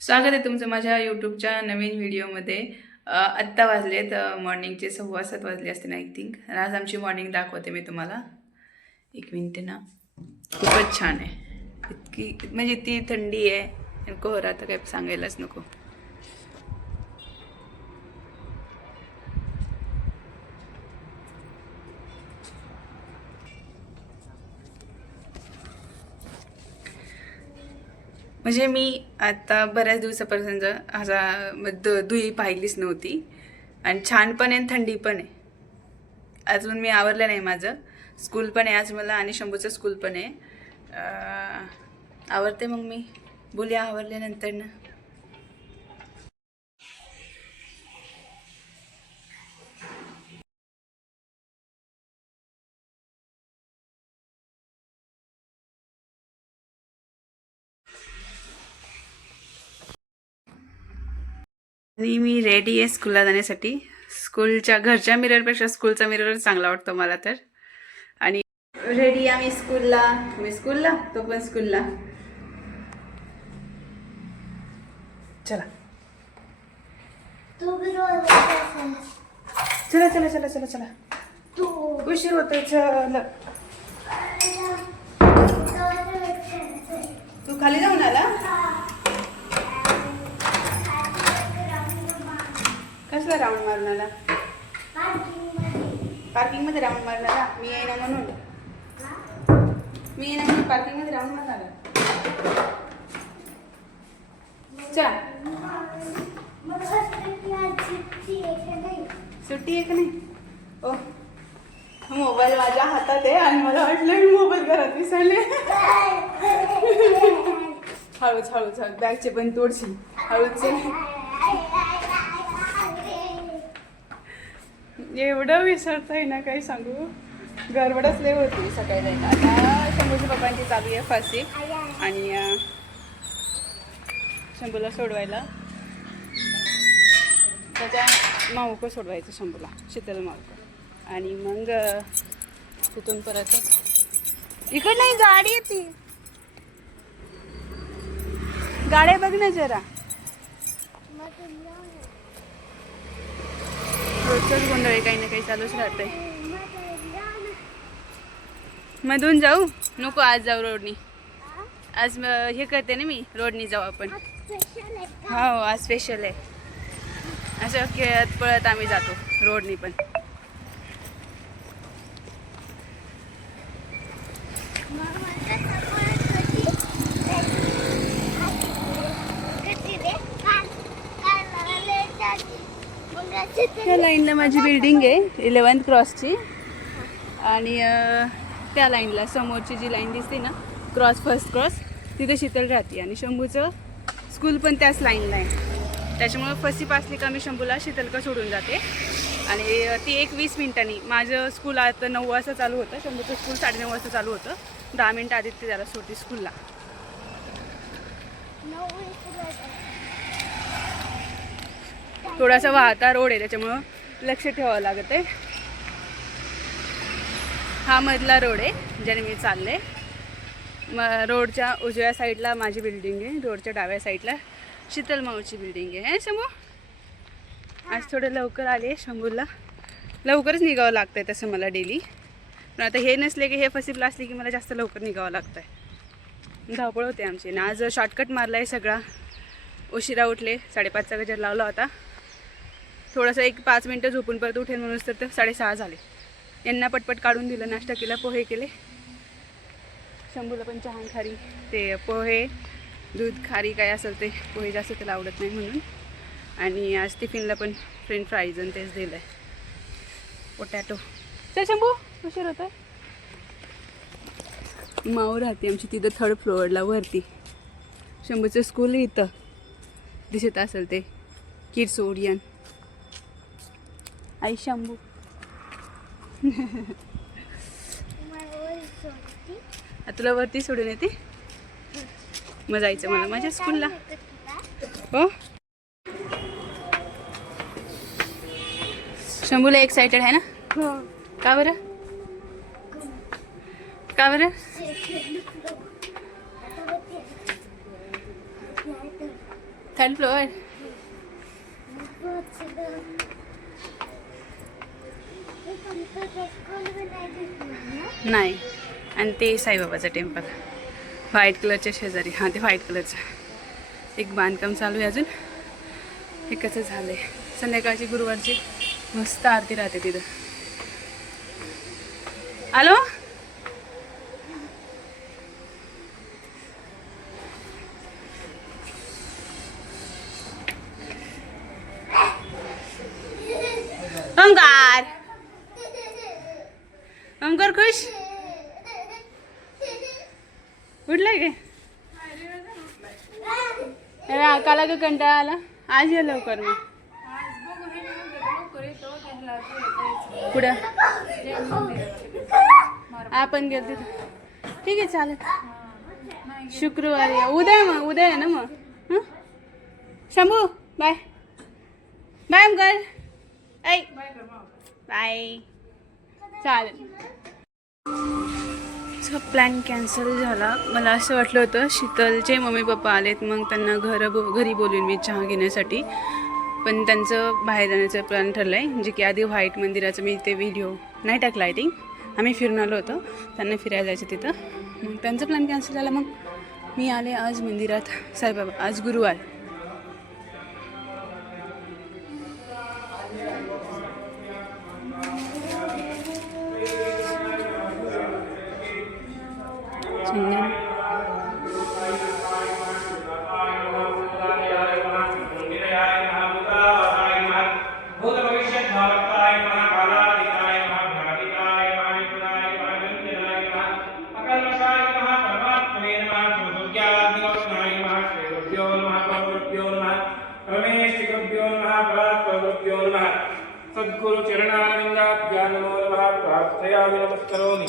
स्वागत आहे तुमचं माझ्या यूट्यूबच्या नवीन व्हिडिओमध्ये। आत्ता वाजलेत मॉर्निंगचे 7:15 वाजले असते ना आय थिंक। आज आमची मॉर्निंग दाखवते मी तुम्हाला। एक मिनिट ना, खूपच छान आहे। इतकी म्हणजे ती थंडी आहे, कोहरा तर काही सांगायलाच नको। म्हणजे मी आता बऱ्याच दिवसापासून असा धुई पाहिलीच नव्हती आणि छान पण आहे, थंडी पण आहे। अजून मी आवरलं नाही माझं। स्कूल पण आहे आज मला आणि शंभूचं स्कूल पण आहे। आवरते मग मी, बोलूया आवरल्यानंतर ना। आणि मी रेडी आहे स्कूलला जाण्यासाठी। स्कूलच्या घरच्या मिररपेक्षा स्कूलचा मिरर चांगला वाटतो मला तर। आणि रेडी आम्ही स्कूलला, मी स्कूलला, तो पण स्कूलला। चला चला चला चला चला चला, उशीर होतोय। चला, तू खाली जाऊन आला? कसला राऊंड मारून आला? पार्किंग मध्ये राऊंड मारला? मी येईना म्हणून, मी येईना म्हणून पार्किंग मध्ये राऊंड मारला। चला, सुट्टी आहे का नाही? ओ, मोबाईल माझ्या हातात आहे आणि मला वाटलं मी मोबाईल घरात विसरले। हळूच हळूच हळूच, बॅगचे पण तोडशी, हळूच। एवढं विसरतंय ना, काही सांगू, गडबडच लय होती सकाळी जायला। आता शंभूच्या पप्पांची चालू आहे फाशी आणि शंभूला सोडवायला, त्याच्या माऊको सोडवायचं शंभूला, शीतल माऊको। आणि मग तिथून परत इकडे नाही, गाडी येते, गाड्या बघ ना जरा। रोजच गोंधळ आहे, काही ना काही चालूच राहतंय। मधून जाऊ नको, आज जाऊ रोडनी। आज हे करते ना मी, रोडनी जाऊ आपण। हो आज स्पेशल आहे, असं खेळत पळत आम्ही जातो रोडनी पण। त्या लाईनला माझी बिल्डिंग आहे 11th क्रॉसची, आणि त्या लाईनला समोरची जी लाईन दिसते ना, फर्स्ट क्रॉस, तिथे शीतल राहते। आणि शंभूचं स्कूल पण त्याच लाईनला आहे, त्याच्यामुळं फसी पासली का मी शंभूला शीतलका सोडून जाते। आणि ती 20 मिनिटांनी, माझं स्कूल आता 9 वाजता चालू होतं, शंभूचं स्कूल 9:30 वाजता चालू होतं। 10 मिनिटं आधी ते त्याला सोडते स्कूलला। थोडासा वाहता रोड आहे, त्याच्यामुळं लक्ष ठेवावं लागत आहे। हा मधला रोड आहे ज्याने मी चालले। रोडच्या उजव्या साईडला माझी बिल्डिंग आहे, रोडच्या डाव्या साईडला शीतल माऊची बिल्डिंग आहे। शंभू आज थोडं लवकर आले, शंभूला लवकरच निघावं लागतं आहे तसं मला डेली, पण आता हे नसले की, हे फसिबल असले की मला जास्त लवकर निघावं लागतं आहे। धावपळ होते आमची ना। आज शॉर्टकट मारला आहे सगळा, उशिरा उठले, 5:30चा गजर लावला होता। थोडंसं 5 मिनटं झोपून परत उठेल म्हणून तर 6:30 झाले। यांना पटपट काढून दिलं, नाश्ता केला, पोहे केले। शंभूला पण चहा खारी, ते पोहे दूध खारी काय असेल ते, पोहे जास्त त्याला आवडत नाही म्हणून। आणि आज टिफिनला पण फ्रेंच फ्राईज आणि तेच दिलं आहे, पोटॅटो। चल शंभू, उशीर होत आहे। माऊ राहते आमची तिथं 3rd फ्लोअरला वरती। शंभूचं स्कूल इथं दिसत असेल ते, किड्स ओरियन। आई शंभू तुला वरती सोडून येते, मग जायचं मला माझ्या स्कूलला। हो, शंभूला एक्साइटेड आहे ना? का बरं? का बरं? थर्ड फ्लोअर नाही. आणि ते साईबाबाचं टेम्पल व्हाईट कलरच्या शेजारी. हां ते व्हाईट कलरचं एक बांधकाम चालू आहे अजून. हे कसं झालं आहे. संध्याकाळची गुरुवारची मस्त आरती राहते तिथं. आलो ओंकार. ओंकार खुश उठलाय काय? काला का कंटाळा आला. आज ये लवकर मग. पुढं आपण गेलो तिथं. ठीक आहे चालेल. शुक्रवारी उद्या मग. उद्या आहे ना मग. Shambhu bye bye Omkar. ऐ बाय. चालेल. प्लॅन कॅन्सल झाला. मला असं वाटलं होतं शीतलचे मम्मी पप्पा आलेत मग त्यांना घरी बोलून मी चहा घेण्यासाठी. पण त्यांचं बाहेर जाण्याचं प्लॅन ठरलं आहे. जे की आधी व्हाईट मंदिराचं मी ते व्हिडिओ नाही टाकला. आय थिंक आम्ही फिरून आलो होतो. त्यांना फिरायला जायचं तिथं. मग त्यांचं प्लॅन कॅन्सल झाला. मग मी आले आज मंदिरात. साईबाबा आज गुरुवार. सद्गुरु चरणारविंदाभ्यां नमो नमः. प्रार्थयामि नमस्करोमि.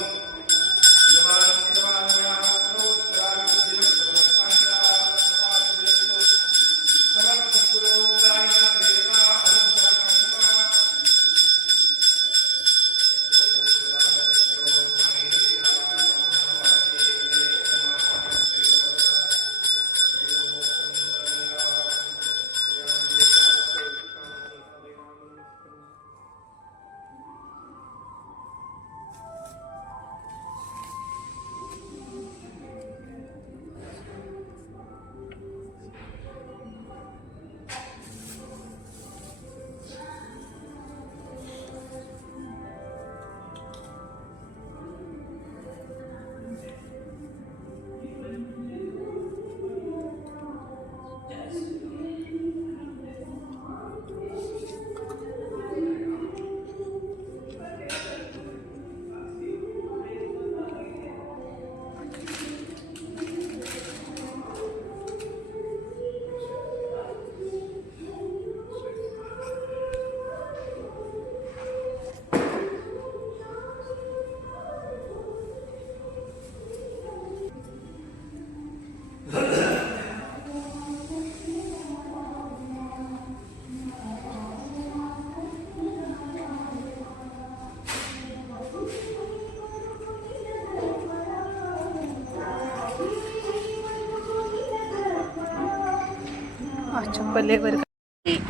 चप्पलेवर.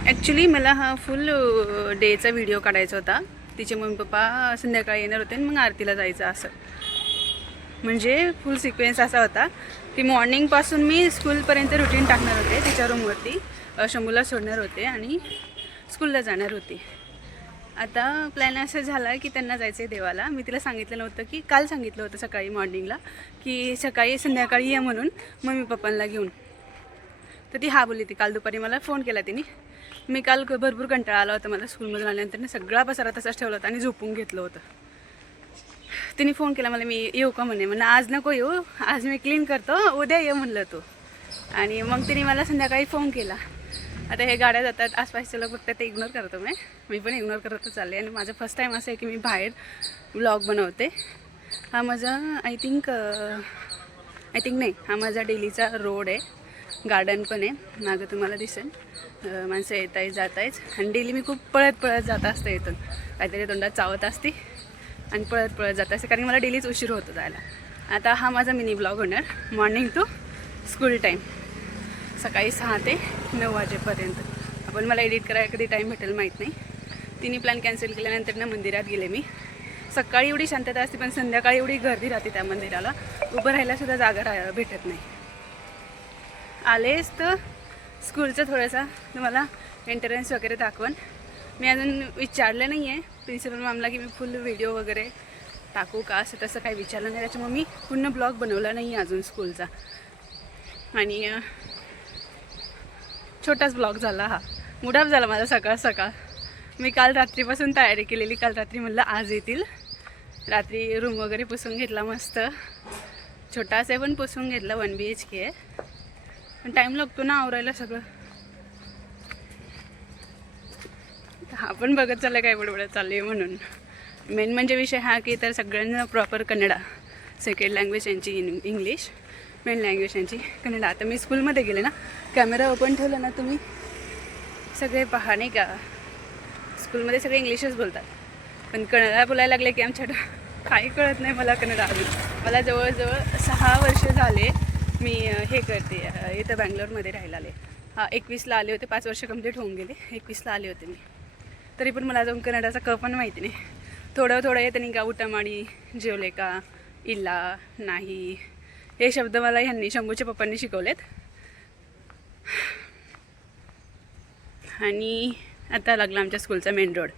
ॲक्च्युली मला हा फुल डेचा व्हिडिओ काढायचा होता. तिचे मम्मी पप्पा संध्याकाळी येणार होते आणि मग आरतीला जायचं असं. म्हणजे फुल सिक्वेन्स असा होता की मॉर्निंगपासून मी स्कूलपर्यंत रुटीन टाकणार होते तिच्या रूमवरती. शंभूला सोडणार होते आणि स्कूलला जाणार होते. आता प्लॅन असं झाला की त्यांना जायचं आहे देवाला. मी तिला सांगितलं नव्हतं की काल सांगितलं होतं सकाळी मॉर्निंगला की सकाळी संध्याकाळी ये म्हणून मम्मी पप्पांना घेऊन. तर ती हा बोलली. ती काल दुपारी मला फोन केला तिने. मी काल भरपूर कंटाळा आला होता मला स्कूलमधून आल्यानंतर. सगळा पसारा तसाच ठेवला होता आणि झोपून घेतलं होतं. तिने फोन केला मला मी येऊ का म्हणे. म्हणलं आज नको येऊ, आज मी क्लीन करतो, उद्या ये म्हणलं तू. आणि मग तिने मला संध्याकाळी फोन केला. आता हे गाड्या जातात आसपासचे लोक बघतात ते इग्नोर करतो मी पण इग्नोर करत चालले. आणि माझं फर्स्ट टाईम असं आहे की मी बाहेर व्लॉग बनवते. हा माझा आय थिंक नाही, हा माझा डेलीचा रोड आहे. गार्डन पण आहे मागं तुम्हाला दिसेल. माणसं येत आहेत जात आहेत. आणि डेली मी खूप पळत जात असते इथून. काहीतरी तोंडात चावत असते आणि पळत जात असते कारण मला डेलीच उशीर होतो जायला. आता हा माझा मिनी ब्लॉग होणार मॉर्निंग टू स्कूल टाईम. सकाळी 6 ते 9 वाजेपर्यंत. आपण मला एडिट करायला कधी टाईम भेटेल माहीत नाही. तिन्ही प्लॅन कॅन्सल केल्यानंतर ना मंदिरात गेले मी. सकाळी एवढी शांतता असते पण संध्याकाळी एवढी गर्दी राहते त्या मंदिराला, उभं राहायलासुद्धा जागा भेटत नाही. आलेच तर स्कूलचं थोडंसं तुम्हाला एंट्रन्स वगैरे दाखवून. मी अजून विचारलं नाही आहे प्रिन्सिपल मॅमला की मी फुल व्हिडिओ वगैरे टाकू का, असं तसं काही विचारलं नाही. त्याच्यामुळे मी पूर्ण ब्लॉग बनवला नाही आहे अजून स्कूलचा. आणि छोटाच ब्लॉग झाला हा. मुडाप झाला माझा सकाळ सकाळ. मी काल रात्रीपासून तयारी केलेली. काल रात्री म्हणलं आज येतील. रात्री रूम वगैरे पुसून घेतला मस्त. छोटासा पण पुसून घेतला. 1 BHK आहे पण टाईम लागतो ना आवरायला सगळं. हा पण बघत चाललं काय बडबडत चाललं आहे म्हणून. मेन म्हणजे विषय हा की तर सगळ्यांना प्रॉपर कन्नडा, सेकंड लँग्वेज यांची इंग्लिश, मेन लँग्वेज यांची कन्नडा. आता मी स्कूलमध्ये गेले ना, कॅमेरा ओपन ठेवला ना तुम्ही सगळे पहा नाही का, स्कूलमध्ये सगळे इंग्लिशच बोलतात पण कन्नडा बोलायला लागले की आमच्या काही कळत नाही मला कन्नडा अजून. मला जवळजवळ 6 वर्ष झाले मी हे करते इथं बँगलोरमध्ये राहायला आले. 21ला आले होते. 5 वर्ष कंप्लीट होऊन गेले. 21ला आले होते मी. तरी पण मला अजून कन्नडाचा क पण माहिती नाही. थोडं थोडं येतं नाही का, उटामाडी, जेवले का, इल्ला, नाही, हे शब्द मला ह्यांनी शंभूच्या पप्पांनी शिकवलेत. आणि आता लागला आमच्या स्कूलचा मेन रोड.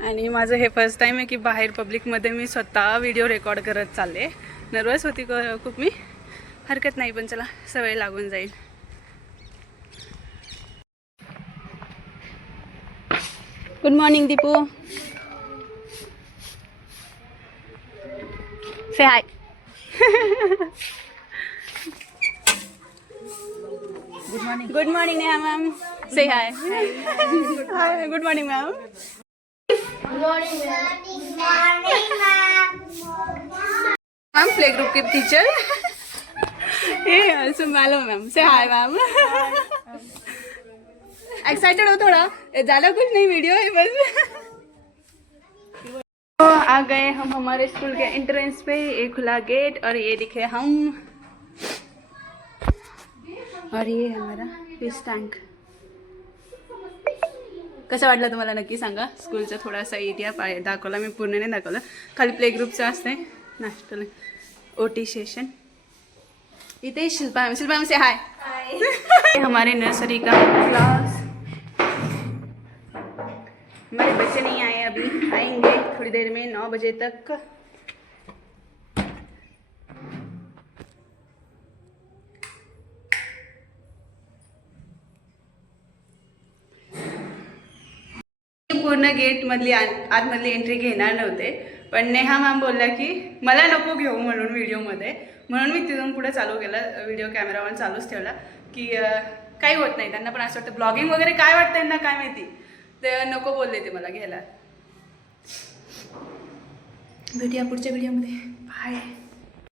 आणि माझं हे फर्स्ट टाईम आहे की बाहेर पब्लिकमध्ये मी स्वतः व्हिडिओ रेकॉर्ड करत चालले. नर्वस होती खूप मी. हरकत नाही पण चला सवय लागून जाईल. Good morning Deepu. Say hi. Good morning Neha ma'am. Say hi. Hi good morning ma'am. Ma'am play group के टीचर. संभालो ma'am. Say hi ma'am. Excited हो थोड़ा, ज़्यादा कुछ नहीं, वीडियो है बस. तो आ गए हम हमारे स्कूल के एंट्रेंस पे. ये खुला गेट और ये दिखे हम, और ये हमारा फिश टँक. कसं वाटलं तुम्हाला नक्की सांगा. स्कूलचा थोडासा एरिया दाखवला मी, पूर्ण नाही दाखवलं. खाली प्ले ग्रुपचं असते, नाश्ता OT सेशन. इथे शिल्पा मैम से हाय. हमारे नर्सरी का क्लास. हमारे बच्चे नहीं आए अभी, आएंगे थोड़ी देर में 9 बजे तक. पूर्ण गेटमधली आतमधली एंट्री घेणार नव्हते पण नेहा मॅम बोलल्या की मला नको घेऊ म्हणून व्हिडिओमध्ये. म्हणून मी तिथून पुढे चालू केलं व्हिडिओ. कॅमेरावर चालूच ठेवला की काही होत नाही. त्यांना पण असं वाटतं ब्लॉगिंग वगैरे काय वाटतं त्यांना काय माहिती, ते नको बोलले ते मला घ्यायला. भेटूया पुढच्या व्हिडिओमध्ये. बाय.